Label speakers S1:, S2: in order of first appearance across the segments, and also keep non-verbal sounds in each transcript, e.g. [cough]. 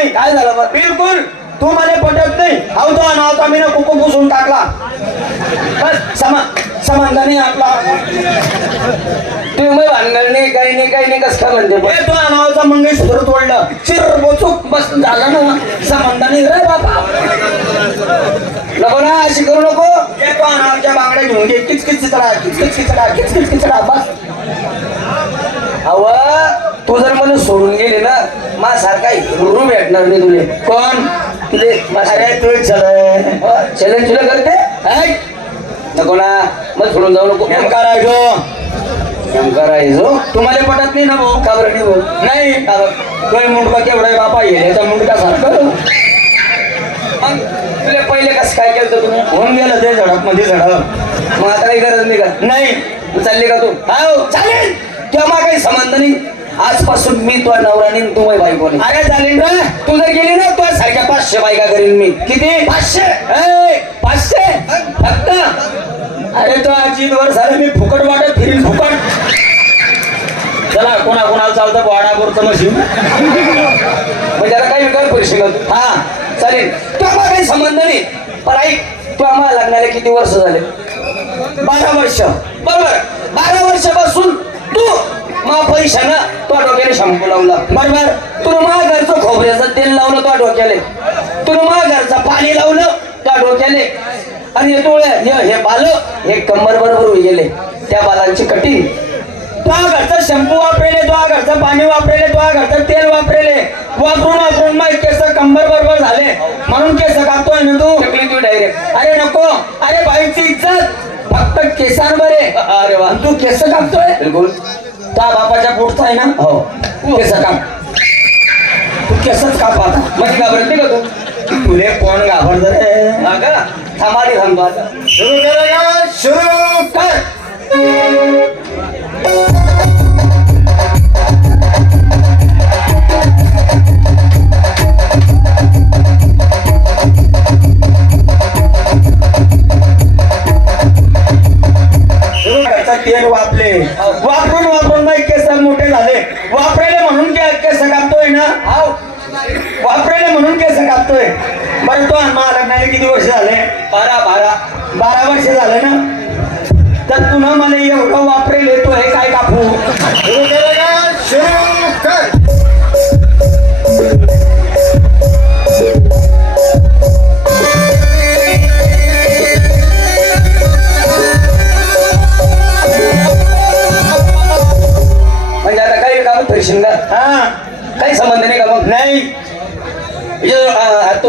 S1: नाही
S2: काय झालं बरं?
S1: बिलकुल. तू मला पटत नाही. हाव तो नावचा मी ना कुकू पुसून टाकला. बस समा आपला.
S2: तुम्ही भानगड नाही काही नाही काही नाही कसं काय म्हणते?
S1: तो नावाचा मंगळसूत्र तोडलं. चिर बोचूक बस झालं ना. समाधानी रे बाबा
S2: नको ना अशी करू नको.
S1: हे तो नावाच्या बांगड्या घेऊन घे. किचकिच चिचडा किचकिच चिचडा किचकिच चिचडा बस.
S2: अव तू जर मला सोडून गेली ना मा सारखा हिरू भेटणार नाही तुले.
S1: कोण?
S2: तुले
S1: अरे तू चल
S2: चॅलेंज तुला करते? नको ना. मग सोडून जाऊ नको.
S1: नेम करायचो
S2: नेम करायचो
S1: तुम्हाला पटत नाही ना भाऊ?
S2: का बरं नाही भाऊ?
S1: नाही. तो मुंडका केवढा आहे बापा? येईल याचा मुंडका सारखं.
S2: मग तुला पहिले कसं काय केलं तुम्ही?
S1: होऊन गेलं ते झडपमध्ये झडप.
S2: मग आता काही गरज नाही का?
S1: नाही.
S2: चालली का तू?
S1: हाव.
S2: चालेल. तेव्हा काही संबंध नाही. आजपासून मी तुझा नवरा नाही तू माझी बायको
S1: अरे चालेल रे
S2: तू जर गेली ना तुझ्या सारख्या पाचशे बायका करीन मी.
S1: किती?
S2: पाचशे?
S1: पाचशे?
S2: फक्त?
S1: अरे तो अजित वर झालं मी फुकट वाटत फिरीन फुकट. चला कोणा कोणाला चालतं वाडापूरचं मशीन?
S2: म्हणजे आता काही विकार पैसे घालतो
S1: हा.
S2: चालेल. तेव्हा काही संबंध नाही. पण ऐक तू आम्हाला लग्नाला किती वर्ष झाले?
S1: बारा वर्ष.
S2: बरोबर. बारा वर्षापासून तू मा पैशानं तो डोक्याने शॅम्पू लावला.
S1: बरोबर?
S2: तुला मा घरचं खोबऱ्याचं तेल लावलं तो डोक्याले? तुला मा घरचं पाणी लावलं त्या डोक्याले? आणि हे डोळे हे बाल हे कंबर बरोबर गेले. त्या बालांची कटिंग
S1: तो घरचं शॅम्पू वापरेले तो घरचं पाणी वापरेले तो घरचं तेल वापरेले. वापरून वापरून मग केस कंबर बरोबर झाले. म्हणून केस कापतोय ना तू?
S2: तू डायरेक्ट
S1: अरे नको. अरे बाईची फक्त केसांवर आहे.
S2: अरे वा.
S1: तू केस कापतोय?
S2: बिलकुल.
S1: त्या बापाच्या पुढचा आहे ना?
S2: हो.
S1: केस काप. तू केसच काप आता.
S2: म्हणजे घाबरत का तू?
S1: तुले कोण घाबरत रे?
S2: थांबाडी थांबतो आता
S1: सुरू केलं का सुरू कर. तेल वापले. वापरून वापरून बाई केस मोठे झाले. वापरेले म्हणून के- केस कापतोय ना?
S2: हाव.
S1: वापरेले म्हणून केस कापतोय. बरं तो मला लग्नाला किती वर्ष झाले?
S2: बारा बारा.
S1: बारा वर्ष झाले ना? तर तुला मला एवढं वापरेल येतो हे काय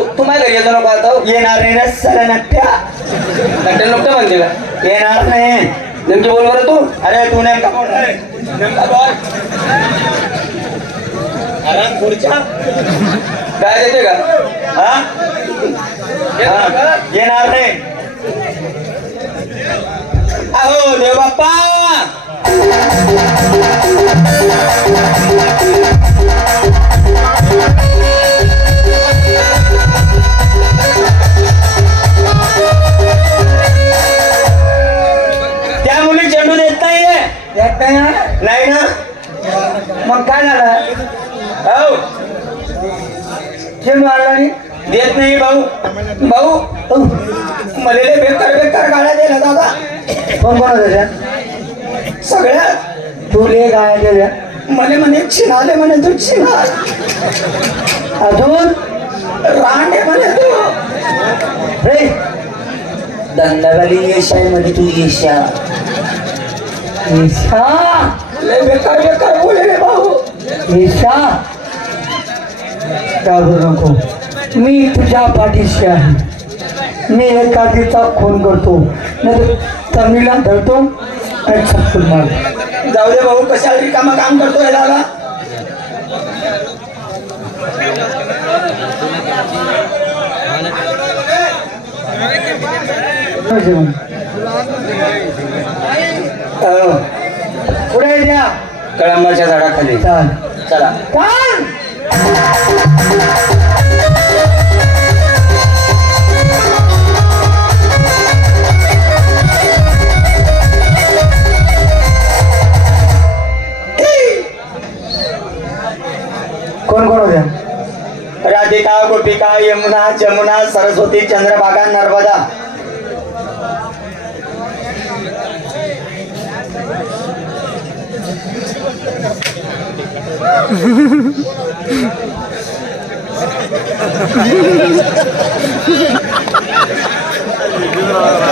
S2: आ, तू तू माझ्या घरी येतो नको आता
S1: येणार नाही ना सर नट्या
S2: कंटेन नको म्हणते का?
S1: येणार नाही.
S2: नेमकी बोल बरं तू.
S1: अरे तू नेमका खुर्च्या
S2: काय देते का?
S1: हा? हा, येणार नाही. अहो देव बाप्पा
S2: काय झालं
S1: हो
S2: नाही.
S1: देत नाही भाऊ. भाऊ मला लय बेकार बेकार गाड्या दिल्या दादा.
S2: कोण कोण त्याच्या
S1: सगळ्या.
S2: तुले गाड्या दिल्या.
S1: मले म्हणे चिनाले म्हणे तू शिना
S2: अजून?
S1: रांडे म्हणे तू.
S2: रे दंडागाली आहे म्हणे तू येशा.
S1: लय बेकार बेकार बोले रे भाऊ.
S2: येशा घाबरू नको. मी तुझ्या पाठीशी आहे. मी एकाकीचा खून करतो. नाही तमीला धरतो आणि छप्पन मार
S1: जाऊ दे भाऊ कशाला रिकामा काम करतोय दादा. पुढे द्या.
S2: कळंबाच्या झाडाखाली.
S1: चाल.
S2: कोण? कोण होत्या?
S1: राधिका गोपिका यमुना जमुना सरस्वती चंद्रभागा नर्मदा. [laughs] Não!